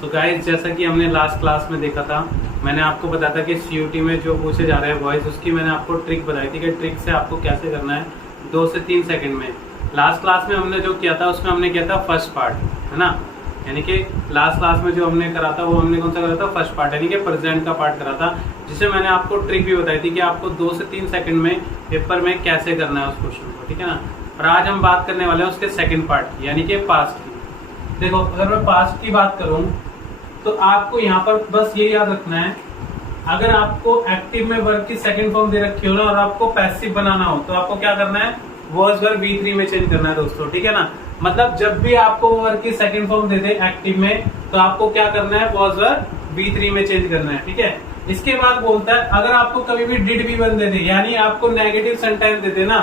So guys, जैसा कि हमने लास्ट क्लास में देखा था, मैंने आपको बताया था कि सीयूटी में जो पूछे जा रहे हैं वॉइस, उसकी मैंने आपको ट्रिक बताई थी कि ट्रिक से आपको कैसे करना है 2 से 3 सेकंड में। लास्ट क्लास में हमने जो किया था उसमें हमने किया था फर्स्ट पार्ट, है ना। यानी कि लास्ट क्लास में जो हमने करा था वो हमने कौन सा करा था, फर्स्ट पार्ट, यानी कि प्रेजेंट का पार्ट करा था, जिससे मैंने आपको ट्रिक भी बताई थी कि आपको 2 से 3 सेकंड में पेपर में कैसे करना है उस क्वेश्चन को, ठीक है ना। और आज हम बात करने वाले हैं उसके सेकंड पार्ट यानी कि पास्ट की। देखो, अगर मैं पास्ट की बात करूं तो आपको यहाँ पर बस ये याद रखना है, अगर आपको एक्टिव में वर्ब की सेकंड फॉर्म दे रखी हो ना और आपको पैसिव बनाना हो तो आपको क्या करना है, वॉज वर्ब V3 में चेंज करना है दोस्तों, ठीक है ना। मतलब जब भी आपको वर्ब की सेकंड फॉर्म दे दे एक्टिव में तो आपको क्या करना है, वॉज वर्ब V3 में चेंज करना है, ठीक है। इसके बाद बोलता है अगर आपको कभी भी डिड V1 दे दे, यानी आपको नेगेटिव सेंटेंस दे दे ना,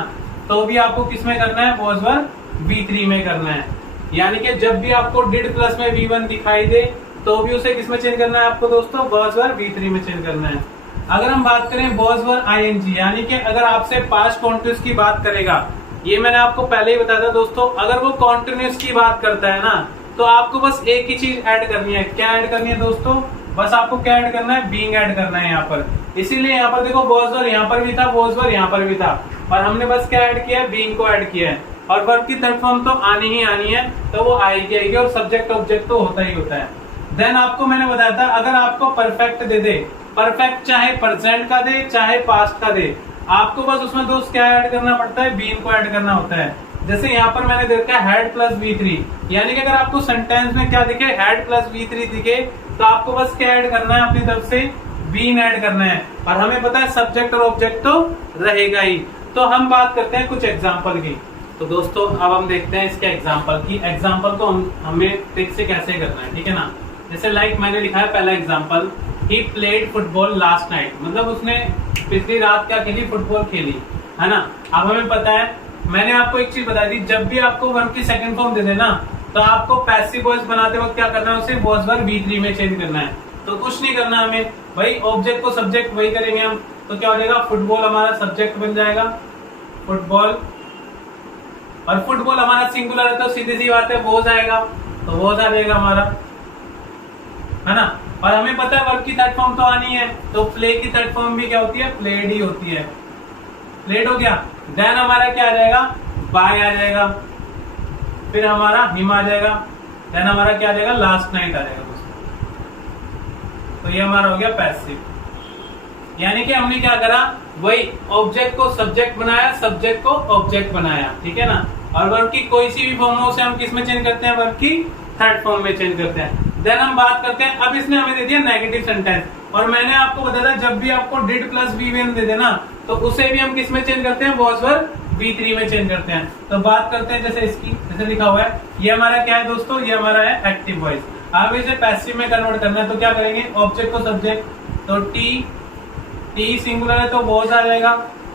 तो भी आपको किस में करना है, वॉज वर्ब V3 में करना है। यानी कि जब भी आपको डिड प्लस में V1 दिखाई दे तो भी उसे किस में चेंज करना है आपको दोस्तों, वॉज वर्ब V3 में चेंज करना है। अगर हम बात करें वॉज वर्ब ING, यानी कि अगर आपसे पास्ट कॉन्टिन्यूस की बात करेगा, ये मैंने आपको पहले ही बताया था दोस्तों, अगर वो कॉन्टिन्यूस की बात करता है ना तो आपको बस एक ही चीज ऐड करनी है। क्या ऐड करनी है दोस्तों, बस आपको क्या ऐड करना है, बीइंग ऐड करना है यहाँ पर। इसीलिए यहाँ पर देखो वॉज वर्ब यहाँ पर भी था, वॉज वर्ब यहाँ पर भी था, और हमने बस क्या ऐड किया है, बीइंग को ऐड किया है। और वर्ब की थर्ड फॉर्म तो आनी ही आनी है, तो वो आएगी, और सब्जेक्ट ऑब्जेक्ट तो होता ही होता है। देन आपको मैंने बताया था अगर आपको परफेक्ट दे दे, परफेक्ट चाहे प्रेजेंट का दे चाहे पास्ट का दे, आपको बस उसमें दोस्त क्या ऐड करना पड़ता है, बीइंग को ऐड करना होता है। जैसे यहाँ पर मैंने देखा हैड प्लस V3, यानी कि अगर आपको सेंटेंस में क्या दिखे, हैड प्लस V3 दिखे, तो आपको बस क्या ऐड करना है, अपनी तरफ से बीइंग ऐड करना है। और हमें पता है सब्जेक्ट और ऑब्जेक्ट तो रहेगा ही। तो हम बात करते हैं कुछ एग्जाम्पल की। तो दोस्तों अब हम देखते हैं इसके एग्जाम्पल की। एग्जाम्पल को हमें ट्रिक से कैसे करना है, ठीक है ना। जैसे लाइक मैंने लिखा है पहला example, he played football last night, मतलब उसने पिछली रात क्या खेली, फुटबॉल खेली, है ना। अब हमें पता है, मैंने आपको एक चीज बताई थी, जब भी आपको वर्ब की सेकंड फॉर्म दे देना तो आपको पैसिव वॉइस बनाते वक्त क्या करना है, उसे वॉज वर्ब V3 में चेंज करना है। तो कुछ नहीं करना हमें भाई, ऑब्जेक्ट को सब्जेक्ट वही करेंगे हम। तो क्या हो जाएगा, फुटबॉल हमारा सब्जेक्ट बन जाएगा, फुटबॉल, और फुटबॉल हमारा सिंगुलर है तो सीधी सी बात है वॉज आएगा, तो वॉज आ जाएगा हमारा, है ना। और हमें पता है वर्ब की थर्ड फॉर्म तो आनी है, तो प्ले की थर्ड फॉर्म भी क्या होती है, प्लेड ही होती है। प्लेड हो गया। देन हमारा क्या आ जाएगा, बाय आ जाएगा, फिर हमारा हिम आ जाएगा, देन हमारा क्या आ जाएगा, लास्ट नाइट आ जाएगा दोस्तों। तो ये हमारा हो गया पैसिव, यानी कि हमने क्या करा, वही ऑब्जेक्ट को सब्जेक्ट बनाया, सब्जेक्ट को ऑब्जेक्ट बनाया, ठीक है ना। और वर्ब की कोई सी भी फॉर्म हो उसे हम किस में चेंज करते हैं, वर्ब की थर्ड फॉर्म में चेंज करते हैं। देन हम बात करते हैं, अब इसने हमें दे दिया नेगेटिव सेंटेंस, और मैंने आपको बताया था जब भी आपको डिड प्लस V1 दे देना तो उसे भी हम किस में चेंज करते हैं, वॉज वर्ब V3 में चेंज करते हैं। तो बात करते हैं जैसे इसकी, जैसे लिखा हुआ है, ये हमारा क्या है दोस्तों, ये हमारा है एक्टिव वॉइस। अब इसे पैसिव में कन्वर्ट करना है तो क्या करेंगे, ऑब्जेक्ट को सब्जेक्ट, तो टी सिंगुलर है तो वॉज आ जाएगा।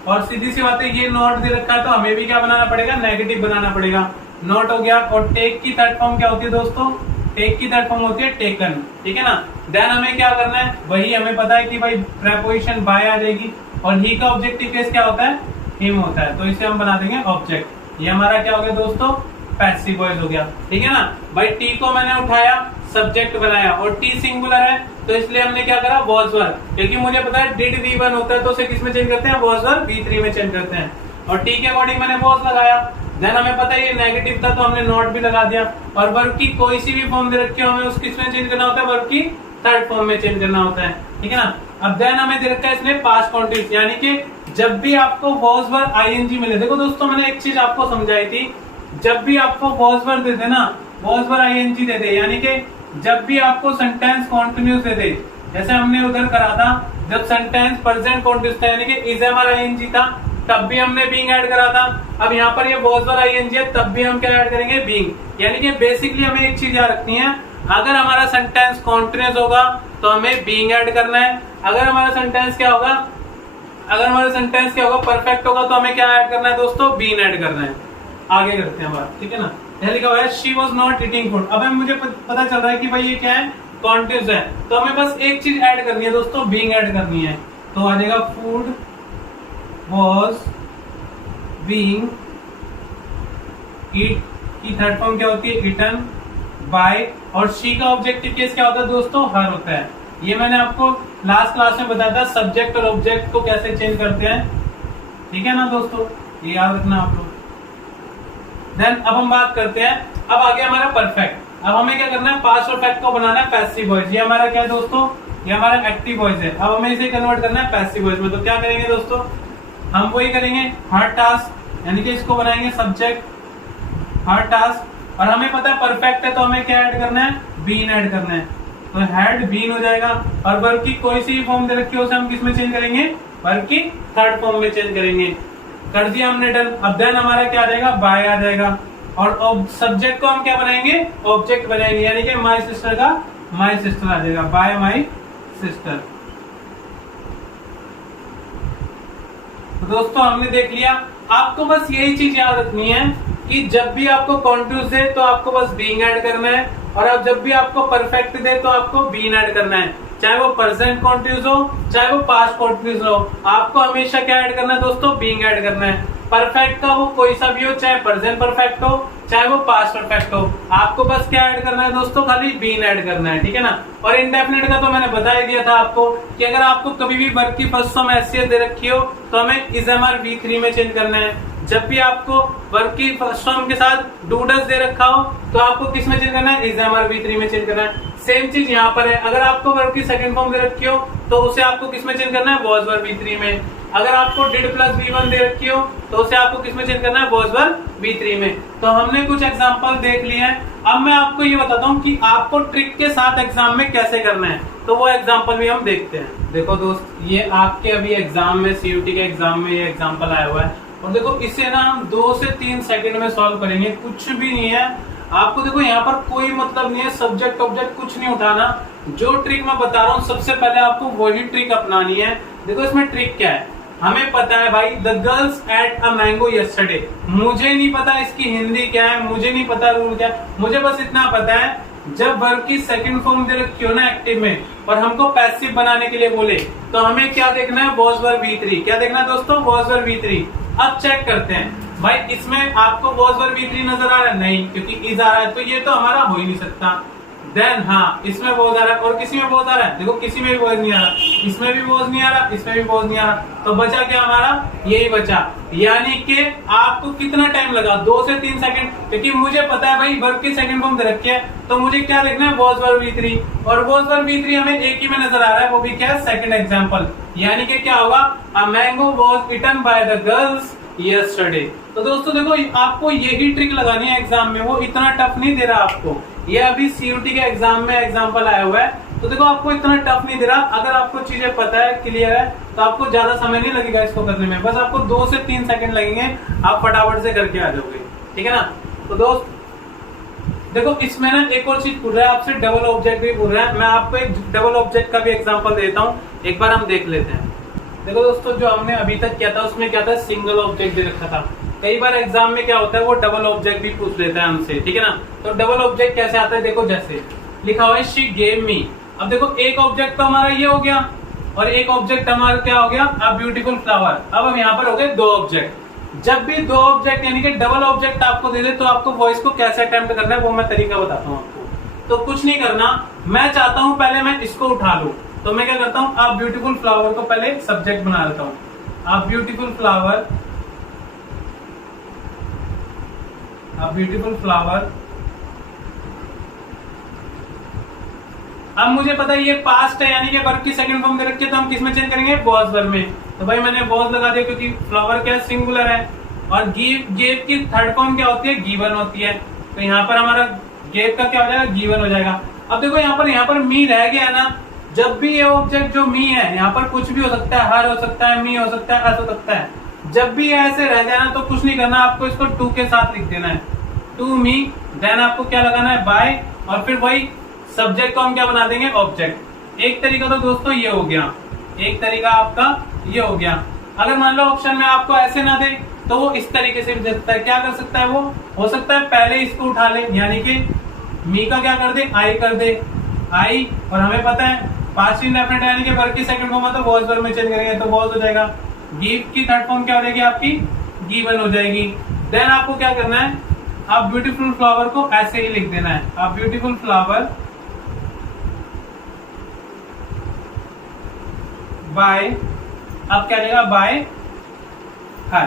और सीधी सी बात है, ये नॉट दे रखा है तो हमें भी क्या बनाना पड़ेगा, नेगेटिव बनाना पड़ेगा, नॉट हो गया। और टेक की थर्ड फॉर्म क्या होती है दोस्तों, टेक की थर्ड फॉर्म होती है टेकन, ठीक है ना। देन हमें क्या करना है, वही हमें पता है कि भाई प्रेपोजिशन बाय आ जाएगी, और ही का ऑब्जेक्टिव केस क्या होता है, हिम होता है, तो इसे हम बना देंगे ऑब्जेक्ट। ये हमारा क्या हो गया दोस्तों, पैसिव वॉइस हो गया, ठीक है ना। भाई टी को मैंने उठाया, सब्जेक्ट बनाया, और टी सिंगुलर है तो इसलिए हमने क्या करा, वॉज वर्ब, क्योंकि मुझे पता है डिड V1 होता है तो उसे किस में चेंज करते हैं, वॉज वर्ब V3 में चेंज करते हैं। और टी के अकॉर्डिंग मैंने वॉज लगाया। देन हमें पता है ये नेगेटिव था तो हमने नॉट भी लगा दिया। और वर्ब की कोई सी भी फॉर्म दे रखी है हमें उसकी किसमें चेंज करना होता है, वर्ब की थर्ड फॉर्म में चेंज करना होता है, ठीक है ना। अब देन हमें दे रखा है इसने पास्ट कॉन्टिन्यूस, यानी कि जब भी आपको वॉज वर्ब ING मिले, देखो दोस्तों मैंने एक चीज आपको समझाई थी, जब भी आपको वॉज वर्ब दे देना, वॉज वर्ब ING दे दे, यानी कि जब भी आपको सेंटेंस कॉन्टिन्यूस दे दे, जैसे हमने उधर करा था जब सेंटेंस प्रेजेंट कॉन्टिन्यूस था, यानी कि इज हमारा ING था, तब भी हमने बीइंग ऐड करा था। अब यहाँ पर ये वॉज वर्ब ING है, तब भी हम क्या ऐड करेंगे, बीइंग। यानी कि बेसिकली हमें एक चीज याद रखनी है, अगर हमारा सेंटेंस कॉन्टिन्यूस होगा तो हमें बीइंग ऐड करना है। अगर हमारा सेंटेंस क्या होगा, परफेक्ट होगा तो हमें क्या ऐड करना है दोस्तों, बीइंग ऐड करना है। आगे करते हैं बात, ठीक है ना। यह लिखा हुआ है she was not eating food. अब मुझे पता चल रहा है कि भाई ये क्या है, कॉन्टिन्यूस है, तो हमें बस एक चीज ऐड करनी है दोस्तों, बीइंग ऐड करनी है। तो आ जाएगा फूड वॉज बीइंग, ईट की थर्ड फॉर्म क्या होती है, ईटन, बाय, और शी का ऑब्जेक्टिव केस क्या होता है दोस्तों, हर होता है। ये मैंने आपको लास्ट क्लास में बताया था सब्जेक्ट और ऑब्जेक्ट को कैसे चेंज करते हैं, ठीक है ना दोस्तों, ये याद रखना आप लोग। देन अब हम बात करते हैं, अब आ गया हमारा परफेक्ट। अब हमें क्या करना है, पास्ट परफेक्ट को बनाना है पैसिव वॉइस। ये हमारा क्या है दोस्तों, ये हमारा एक्टिव वॉइस है। अब हमें इसे कन्वर्ट करना है पैसिव वॉइस में। तो क्या करेंगे दोस्तों, हम वही करेंगे हर टास्क, यानी कि इसको बनाएंगे सब्जेक्ट हर टास्क, और हमें पता है परफेक्ट है तो हमें क्या ऐड करना है, बीन ऐड करना है। तो हैड बीन हो जाएगा, और वर्ब की कोई सी फॉर्म दे रखी है उसे हम किस में चेंज करेंगे, वर्ब की थर्ड फॉर्म में चेंज करेंगे। कर दिया हमने डन। अब देन हमारा क्या आ जाएगा, बाय आ जाएगा, और सब्जेक्ट को हम क्या बनाएंगे, ऑब्जेक्ट बनाएंगे, यानी कि माई सिस्टर का माई सिस्टर आ जाएगा, बाय माई सिस्टर। तो दोस्तों हमने देख लिया। आपको बस यही चीज याद रखनी है कि जब भी आपको कॉन्टिन्यूस दे तो आपको बस बीइंग ऐड करना है, और अब जब भी आपको परफेक्ट दे तो आपको बीन ऐड करना है। चाहे वो प्रेजेंट कॉन्टिन्यूस हो, चाहे वो पास्ट कॉन्टिन्यूस हो, आपको हमेशा क्या ऐड करना है दोस्तों, बीइंग ऐड करना है। परफेक्ट का वो कोई सा भी हो, चाहे प्रेजेंट परफेक्ट हो, चाहे वो पास्ट परफेक्ट हो, आपको बस क्या ऐड करना है दोस्तों, खाली बीन ऐड करना है, ठीक है ना। और इंडेफिनिट का तो मैंने बता ही दिया था आपको कि अगर आपको कभी भी वर्ब की फर्स्ट फॉर्म एससीएस दे रखी हो तो हमें इजएमआर V3 में चेंज करना है। जब भी आपको वर्ब की फर्स्ट फॉर्म के साथ डूडल्स दे रखा हो तो आपको किस में चेंज करना है, इजएमआर V3 में चेंज करना है। सेम चीज यहाँ पर है, अगर आपको वर्ब की सेकंड फॉर्म दे रखी हो तो उसे आपको किस में चेंज करना है, वॉज वर्ब V3 में। अगर आपको डिड प्लस V1 दे रखी हो तो उसे आपको किस में चेंज करना है, वॉज वर्ब V3 में। तो हमने कुछ एग्जांपल देख लिए हैं। अब मैं आपको ये बताता हूँ कि आपको ट्रिक के साथ एग्जाम में कैसे करना है, तो वो एग्जांपल भी हम देखते हैं। देखो दोस्त, ये आपके अभी एग्जाम में, सीयूटी के एग्जाम में ये एग्जांपल आया हुआ है, और देखो इसे ना हम 2 से 3 सेकंड में सॉल्व करेंगे। कुछ भी नहीं है आपको, देखो यहाँ पर कोई मतलब नहीं है, सब्जेक्ट ऑब्जेक्ट कुछ नहीं उठाना। जो ट्रिक मैं बता रहा हूँ सबसे पहले आपको वही ट्रिक अपनानी है। देखो इसमें ट्रिक क्या है, हमें पता है भाई the girls at a mango yesterday. मुझे नहीं पता इसकी हिंदी क्या है, मुझे नहीं पता रूल क्या है, मुझे बस इतना पता है जब वर्ब की सेकंड फॉर्म दे रखी हो ना एक्टिव में, और हमको पैसिव बनाने के लिए बोले, तो हमें क्या देखना है, वॉज वर्ब V3। क्या देखना है दोस्तों, वॉज वर्ब V3। अब चेक करते हैं भाई, इसमें आपको वॉज वर्ब V3 नजर आ रहा है, नहीं, क्योंकि इज आ रहा है, तो ये तो हमारा हो ही नहीं सकता। देन हाँ, इसमें वॉज आ रहा है और किसी में वॉज आ रहा है, देखो किसी में भी वॉज नहीं आ रहा, इसमें भी वॉज नहीं आ रहा, इसमें भी वॉज नहीं आ रहा, तो बचा क्या हमारा, यही बचा। यानी कि आपको कितना टाइम लगा, 2 से 3 सेकंड, क्योंकि मुझे पता है भाई वर्ब की सेकंड फॉर्म दे रखी है, तो मुझे क्या देखना है, वॉज वर्ब V3, और वॉज वर्ब V3 हमें एक ही में नजर आ रहा है, वो भी क्या है, सेकंड एग्जाम्पल। यानी कि क्या होगा, a mango was eaten by the girls yesterday. तो दोस्तों देखो आपको यही ट्रिक लगानी है एग्जाम में, वो इतना टफ नहीं दे रहा आपको। ये अभी सीयूटी के एग्जाम में एग्जांपल आया हुआ है, तो देखो आपको इतना टफ नहीं दे रहा। अगर आपको चीजें पता है, क्लियर है, तो आपको ज्यादा समय नहीं लगेगा इसको करने में, बस आपको 2 से 3 सेकंड लगेंगे, आप फटाफट से करके आ जाओगे, ठीक है ना। तो दोस्त देखो इसमें ना एक और चीज पूछ रहा है आपसे, डबल ऑब्जेक्ट भी पूछ रहा है। मैं आपको एक डबल ऑब्जेक्ट का भी एग्जाम्पल देता हूँ, एक बार हम देख लेते हैं। देखो दोस्तों, जो हमने अभी तक किया था उसमें क्या था, सिंगल ऑब्जेक्ट दे रखा था। कई बार एग्जाम में क्या होता है, वो डबल ऑब्जेक्ट भी पूछ लेता है हमसे, ठीक है ना। तो डबल ऑब्जेक्ट कैसे आता है, देखो जैसे लिखा हुआ है शी गेव मी। अब देखो एक ऑब्जेक्ट तो हमारा ये हो गया, और एक ऑब्जेक्ट हमारा क्या हो गया, अ ब्यूटीफुल फ्लावर। अब हम यहाँ पर हो गए 2 ऑब्जेक्ट। जब भी 2 ऑब्जेक्ट यानी कि डबल ऑब्जेक्ट आपको दे दे, तो आपको वॉइस को कैसे अटेम्प्ट करना है वो मैं तरीका बताता हूँ आपको। तो कुछ नहीं करना, मैं चाहता हूँ पहले मैं इसको उठा लूं, तो मैं क्या करता हूँ, अ ब्यूटीफुल फ्लावर को पहले सब्जेक्ट बना लेता हूँ, a beautiful flower, a beautiful flower. अब मुझे पता है ये पास्ट है, यानी कि वर्ब की सेकंड फॉर्म दे रखी है, तो हम किस में चेंज करेंगे, वॉज वर्ब में। तो भाई मैंने वॉज लगा दिया, क्योंकि फ्लावर क्या है, सिंगुलर है, और गेव की थर्ड फॉर्म क्या होती है, गिवन होती है। तो यहाँ पर हमारा गेव का क्या हो जाएगा, गिवन हो जाएगा। अब देखो यहाँ पर मी रह गया है ना, जब भी ये ऑब्जेक्ट जो मी है, यहाँ पर कुछ भी हो सकता है, हर हो सकता है, मी हो सकता है, हो सकता है। जब भी ऐसे रह जाए ना, तो कुछ नहीं करना, आपको इसको टू के साथ लिख देना है, टू मी। देन आपको क्या लगाना है, बाय, और फिर वही सब्जेक्ट को हम क्या बना देंगे, ऑब्जेक्ट। एक तरीका तो दोस्तों ये हो गया, एक तरीका आपका ये हो गया। अगर मान लो ऑप्शन में आपको ऐसे ना दे, तो वो इस तरीके से भी दे सकता है। क्या कर सकता है वो, हो सकता है पहले इसको उठा ले, यानी कि मी का क्या कर दे, आई कर दे, आई, और हमें पता है पास्ट इंडेफिनिट यानी कि वर्ब की सेकंड फॉर्म है, तो वॉज वर्ब में चेंज करेंगे तो वॉज हो जाएगा। गिव की थर्ड फॉर्म क्या हो जाएगी आपकी, गिवन हो जाएगी। देन आपको क्या करना है, आप ब्यूटीफुल फ्लावर को ऐसे ही लिख देना है, आप ब्यूटीफुल फ्लावर बाय, अब क्या लेगा, बाय हर।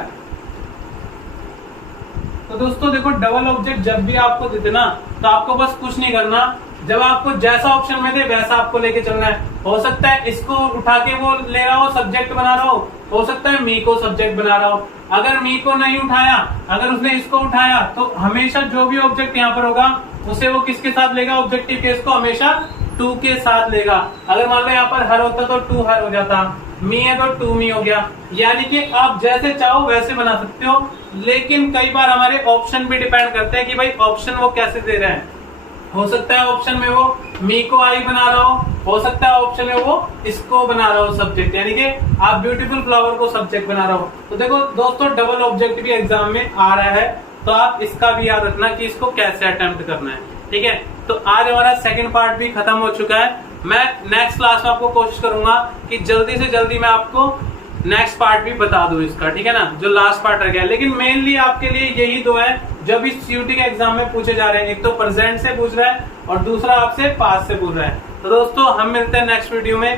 तो दोस्तों देखो, डबल ऑब्जेक्ट जब भी आपको दे देना तो आपको बस कुछ नहीं करना, जब आपको जैसा ऑप्शन में दे वैसा आपको लेके चलना है। हो सकता है इसको उठा के वो ले रहा हो, सब्जेक्ट बना रहा हो सकता है मी को सब्जेक्ट बना रहा हो। अगर मी को नहीं उठाया, अगर उसने इसको उठाया, तो हमेशा जो भी ऑब्जेक्ट यहाँ पर होगा उसे वो किसके साथ लेगा, ऑब्जेक्टिव केस को हमेशा टू के साथ लेगा। अगर मान लो यहाँ पर हर होता तो टू हर हो जाता, मी है तो टू मी हो गया। यानी कि आप जैसे चाहो वैसे बना सकते हो, लेकिन कई बार हमारे ऑप्शन भी डिपेंड करते हैं कि भाई ऑप्शन वो कैसे दे रहे हैं। हो सकता है ऑप्शन में वो मी को आई बना रहा हो सकता है ऑप्शन में वो इसको बना रहा हो सब्जेक्ट, यानी कि आप ब्यूटीफुल फ्लावर को सब्जेक्ट बना रहा हो। तो देखो दोस्तों, डबल ऑब्जेक्ट भी एग्जाम में आ रहा है, तो आप इसका भी याद रखना कि इसको कैसे अटेम्प्ट करना है। ठीक है, तो आज हमारा सेकंड पार्ट भी खत्म हो चुका है। मैं नेक्स्ट क्लास में आपको कोशिश करूंगा कि जल्दी से जल्दी मैं आपको नेक्स्ट पार्ट भी बता दूं इसका, ठीक है ना, जो लास्ट पार्ट रह गया। लेकिन मेनली आपके लिए यही दो है जो भी सीयूटी के एग्जाम में पूछे जा रहे हैं, एक तो प्रेजेंट से पूछ रहा है और दूसरा आपसे पास्ट से पूछ रहा है। तो दोस्तों हम मिलते हैं नेक्स्ट वीडियो में।